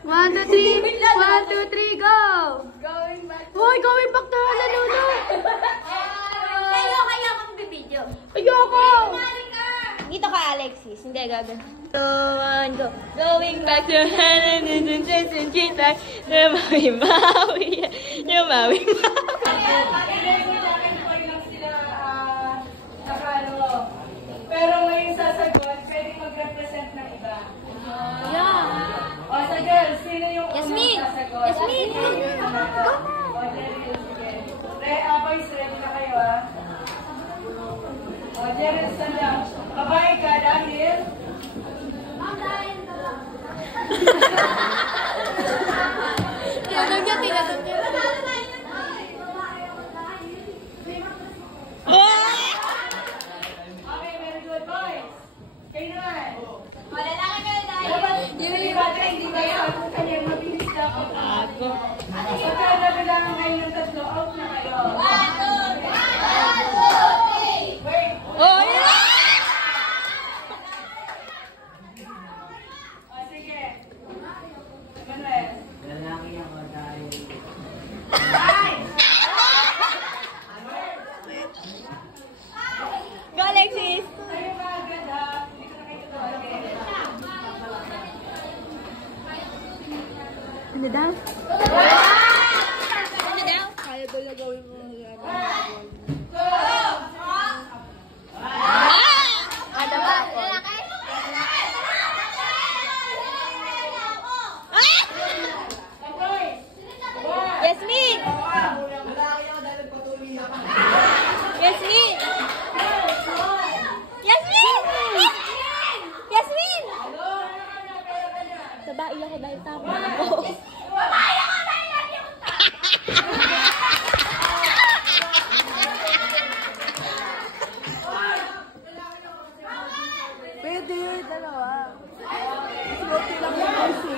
1, 2, 3. 1, 2, 3, go! Going back. Hoy, going back na hala, Lolo. Kayo kang bibidyo. Ayoko! Dito ka, Alexis. Hindi, gagawin. So, go. Going back to Hannah and Jason Cheetah. Maui. Pero ngayon sasagot, pwede mag-represent ng iba. Yeah. O sa girls, sino yung Yasmin! unang sasagot? Yasmin! O, Jerry, sige. Boys, ready na kayo, ha? O, Jerry, stand lang. Babae ka dahil? Tinanong niya. Okay, very good, boys. Kayo naman. Malalaki kayo dahil. Hindi ba kayo? Kanya, mabilis dapat. Pagka nabilangan kayo ng tatlo, out na kayo. Wait. Oh, yeah! O, sige. Manuel. Lalaki ako dahil Go, Alexis! Tayo ka agad, ha? Hindi ko na kayo tutulogin. Ano daw? Ano daw? Kaya daw na gawin mo. Ano ba? Lalaki? Yasmin! Yasmin! Yasmin! Yasmin! Sabai ako dahil tama ako. Pwede yun, dalawa. Swerte lang yung kasi.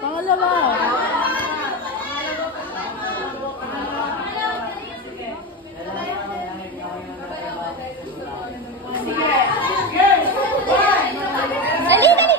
Pangalawa. Dali, dali!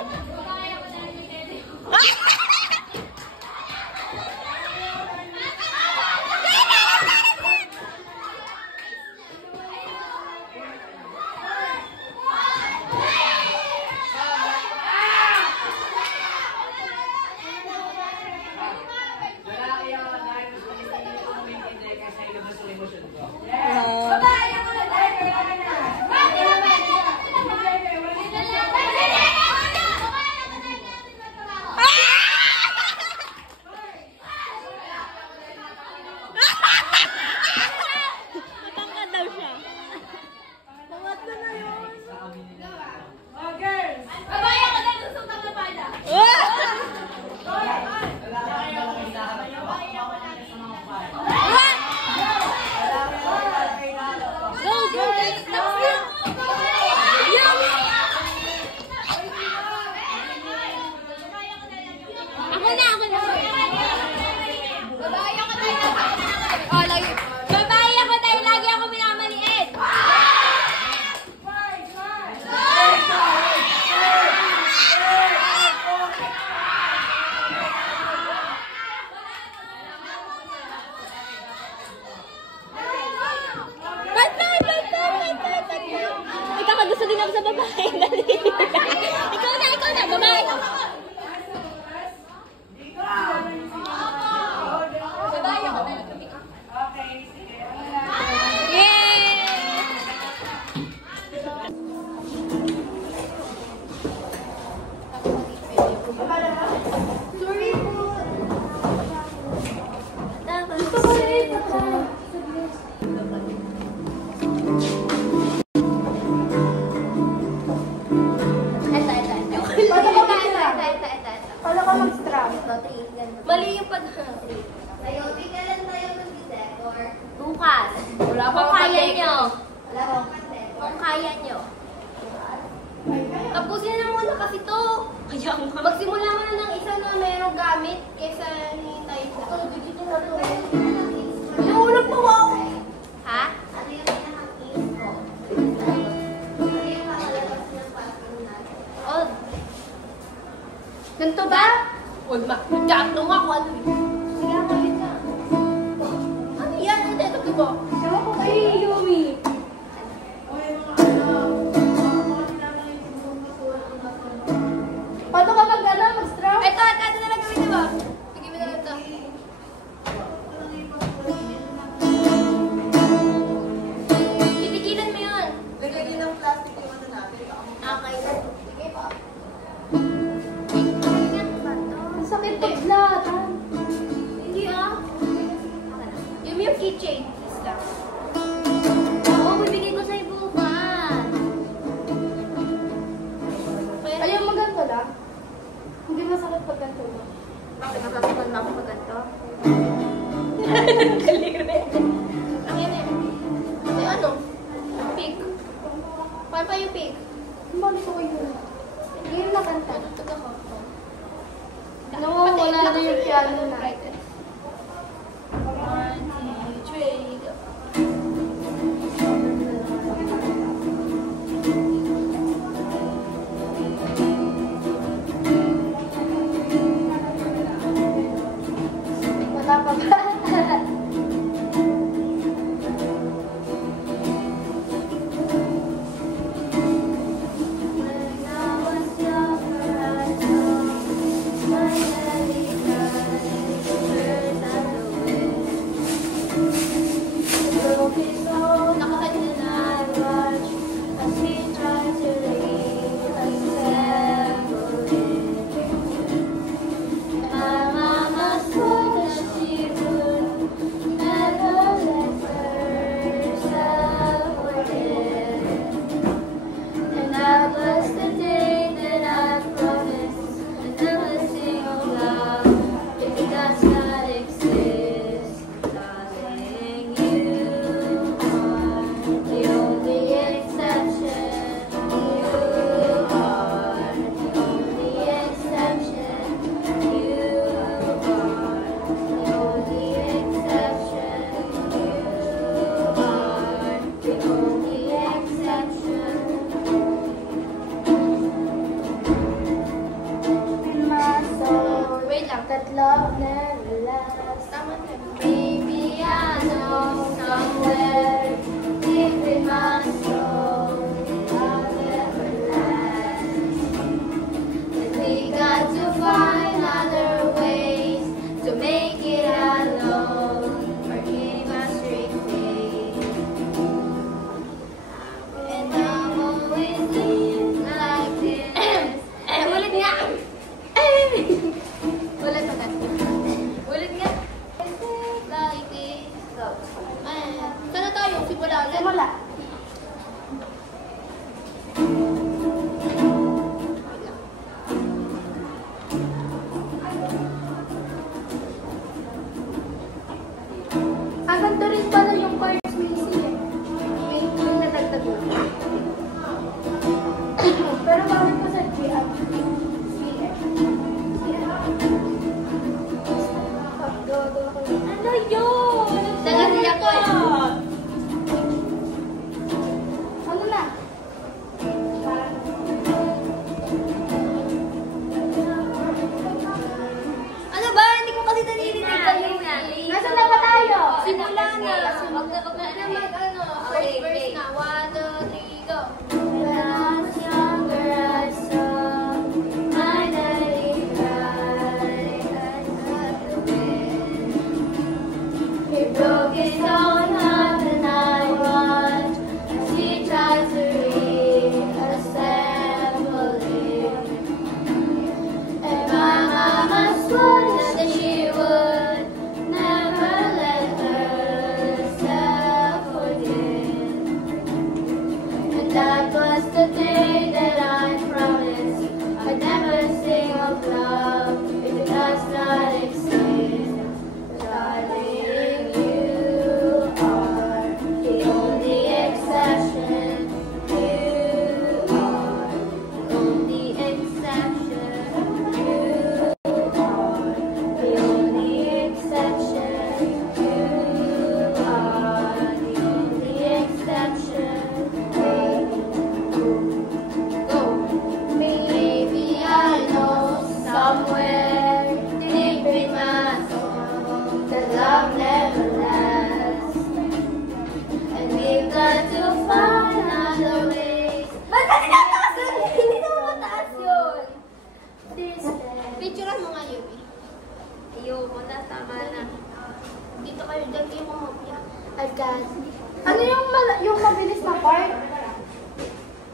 Sorry po. Gusto ko rin. Paano ka mag-strap? Mali yung pag... Bukas. Wala pa Kung kaya pa- nyo. Kung kaya nyo. Tapusin na muna kasi to. Kaya nga. Magsimula mo na ng isa na mayroong gamit kaysa hintay sa... Dito na to. Inuulog mo ako. Ha? Oh. Ganito ba? Huwag ma. Magkakto nga kung ano. Sige ako yun na. Ano yan? Ano ito ko? Ewan ko kay Yumi. Paano ka mag-strap? Ito na lang gawin diba? Sige mo na lang ito. Titigilan mo yun. Lagyan din ng plastic yung ano natin. Okay. Sige po. Ang sakit paglatan. Hindi ah. Yung keychain. Please lang. Oo, bibigay ko sa'yo bukas. Ayaw mo ganito lang? Hindi masakit pag ganito lang. Bakit nagkakaroon na ako pag ganito? Ang yan eh. Ay ano? Pig. Paano pa yung pig? Mali ko kayo. Hindi na kanta. Taga ko. Ano mo, wala na yung piano na. 1, 2, 3, go. Wala pa ba? Love never lasts. Baby, I know somewhere deep in my soul, love never lasts. And we got to find other ways to make it alone, or keep a straight face. And I'm always living like this. Ulit nga! Ulit agad. Ulit nga. Like this. Go. Saan na tayo? Simula ulit? Simula. Ganito rin pala yung chords missing eh. May nadagdag na. Pero bakit ko sa G at C? Ano yun? Dagan niya ko eh. Picturean mo nga, Yumi. Ayoko na, tama na. Dito kayo, dyan kayo kumopya. Agad. Ano yung mabilis na part?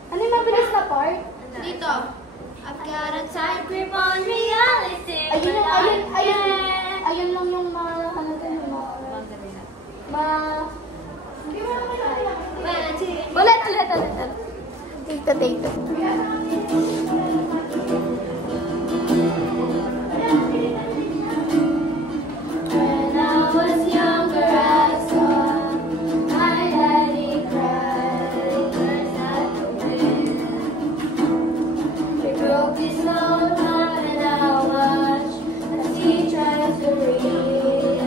Ano yung mabilis na part? Dito. I've got a tight grip on reality. Ayun lang yung ano din, ulit. Dito. When I was younger, I saw my daddy cry. There's not a wind. He broke his own heart, and I watched as he tried to reassemble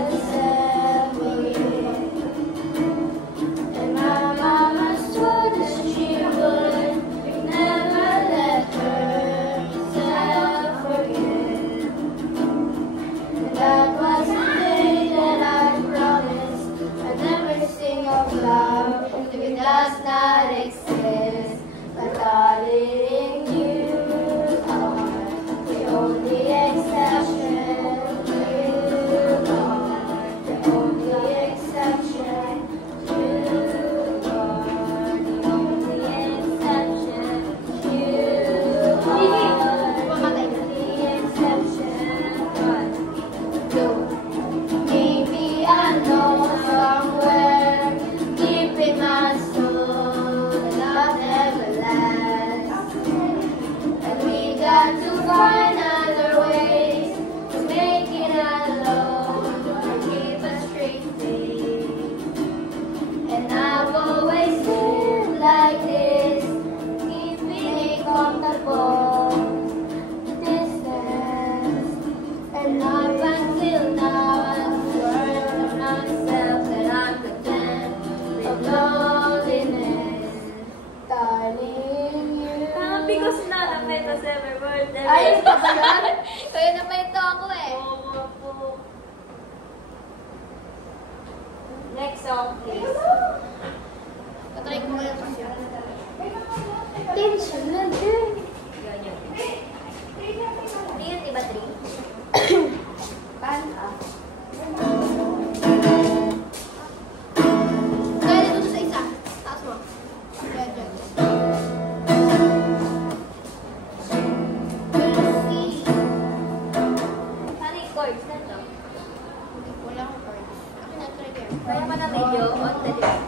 it. And my mama stood as she would never let herself forget. And that was the day that I promised I'd never sing of love if it does not exist. But darling, you are the only exception. You are the only exception. You are the only exception. You are the exception. Maybe I know somewhere deep in my soul that love never lasts. And we got to find other ways to make it alone or keep a straight face. And I've always lived like this, keeping it comfortable distance. And up until now, I've learned to myself that I'm content with loneliness. Darling, you. Because na ang Metas Evermore. Ayos ka ba yan? Kaya na may ito ako eh. Next song, please. Patry ko muna ito siya. Tension lang din. Yun. 3 yun, diba 3? Paano? Kaya dito sa isa. Taas mo. Dyan. Paano yung chords na ito? Wala akong chords. Ako na-try ko yun. Kaya pa na video on the left.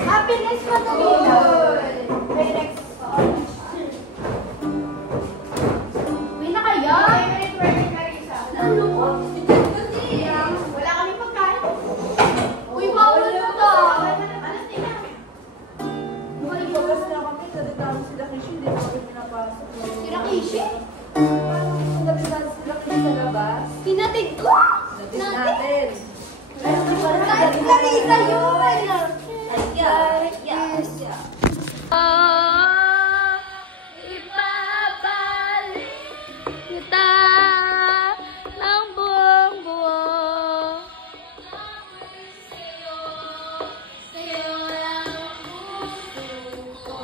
Happiness pa na dito. May na kaya? Ano ko? Wala kami pagkain. Uy, bawal na ito. Bukas na kami, nadagdagan sila Kishi, hindi na kami pinapasok. Sira Kishi? Nadagdagan sila Kishi sa labas. Pinatid ko! Natin. Clarissa yun! Yes. Ibabalik kita ng buong buo. Sa'yo lang puso ko.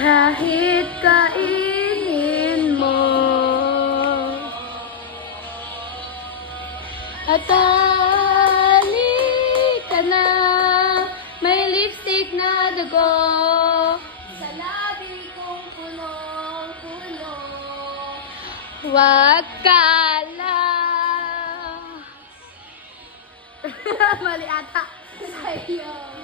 Kahit kainin mo at halika na, may lipstick na dugo sa labi kong punong-puno. Huwag ka lang. Mali ata. Sa'yo.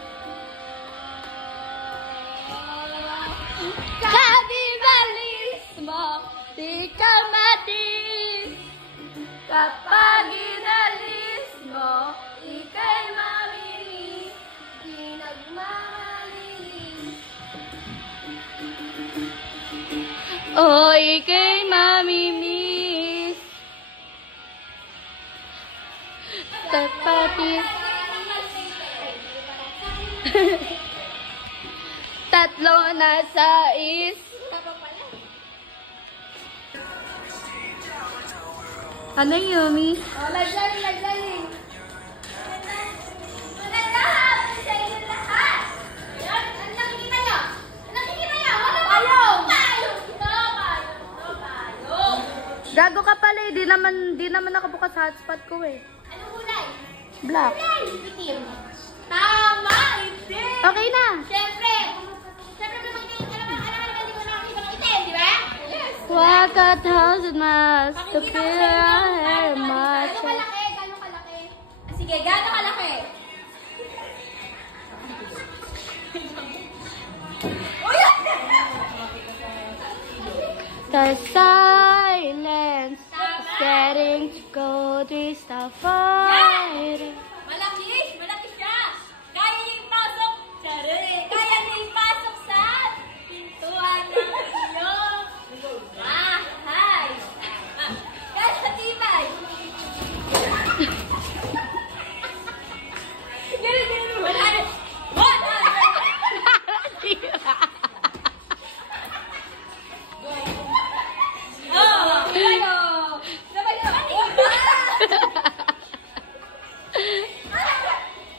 Sabi balis mo, di ka matis. Kapag inalis mo, ika'y mamimiss. Di nagmamalinis. Oh, ika'y mamimiss. Tapatis. Tatlo na sais. Ano Yumi? Naglaling. Maganda hapon sa inyo lahat! Yan, ang nakikita nyo! Gago ka pala eh. Di naman nakabukas sa hotspot ko eh. Anong kulay? Black. Kulay! Itim. Tama! Itim! Okay na. Siyempre! Siyempre naman yung alam hindi ko nakakita ng itim, di ba? Yes! Walk 1,000 miles to Pakikita ko feel sa inyo. our hair much. Gano'ng kalaki? Gano'ng kalaki? Sige, gano'ng kalaki? The silence is getting to go to stop fighting. Malaki! Malaki siya! Kaya niya ipasok! Tsare! Kaya niya ipasok sa pintuan ng iyong bahay! Kaya sa tibay! Ganun! 100!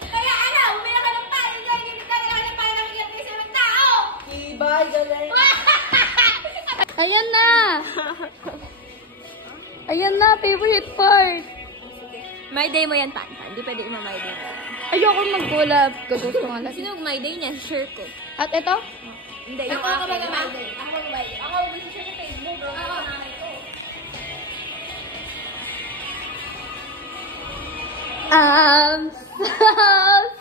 Kaya ano, umila ka ng tayo dyan, hindi ka nila para nakikita kayo sa mga tao! Ibay, galing. Ayan na. Ayan na, favorite part. My day mo yan, Tanta. Hindi pwede ima-my day mo. Ayoko mag-collab. Gusto nga lang. Sino my day niya? Share ko. At ito? Hindi, yung ako mag-my day. Ako mag-my day. Ako mag-share sa Facebook. Ako. I'm so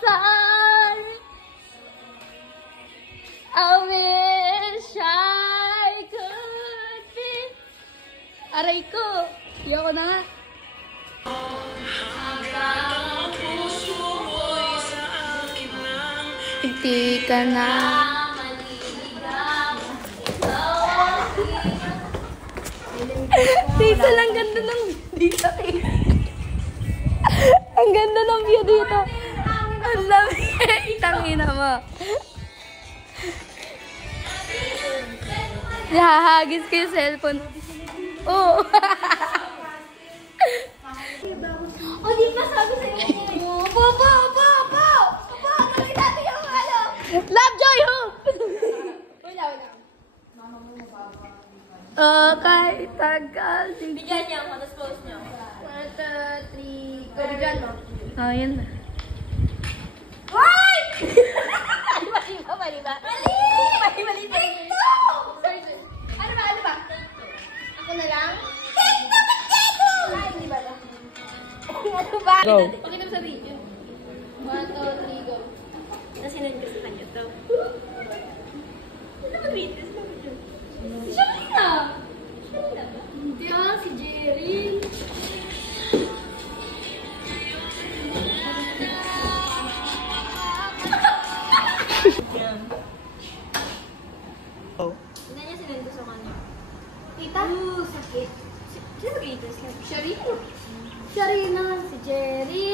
sorry. I wish I could be. Aray ko. Ayoko na nga. Hindi ka na. Dito lang, ganda ng dito eh. Ang ganda ng view dito. Ang lamig. Tangina mo. Hahagis ko yung cellphone. Oo. O, di ba sabi sa'yo? Opo! Tuloy natin yung ano! Love, joy, hope! Wala. Kahit tagal. Bigyan niya ako, tapos post niyo. 1, 2, 3, go. Bigyan mo. Oh, yan na. Hoy! Mali ba? Mali. Sorry. Ano ba? Ako na lang? TikTok! Ay, hindi ba? Ano ba? Go. Pakita mo sa video. 1, 2, 3, go. Tapos sinend ko sa kanya to. Ano ba video? Si Sharina! Hindi si Jerry. Hindi niya sinend ko sa kanya. Tita? Sakit. Sino ba ganito? Sharina. Sharina, si Jerry.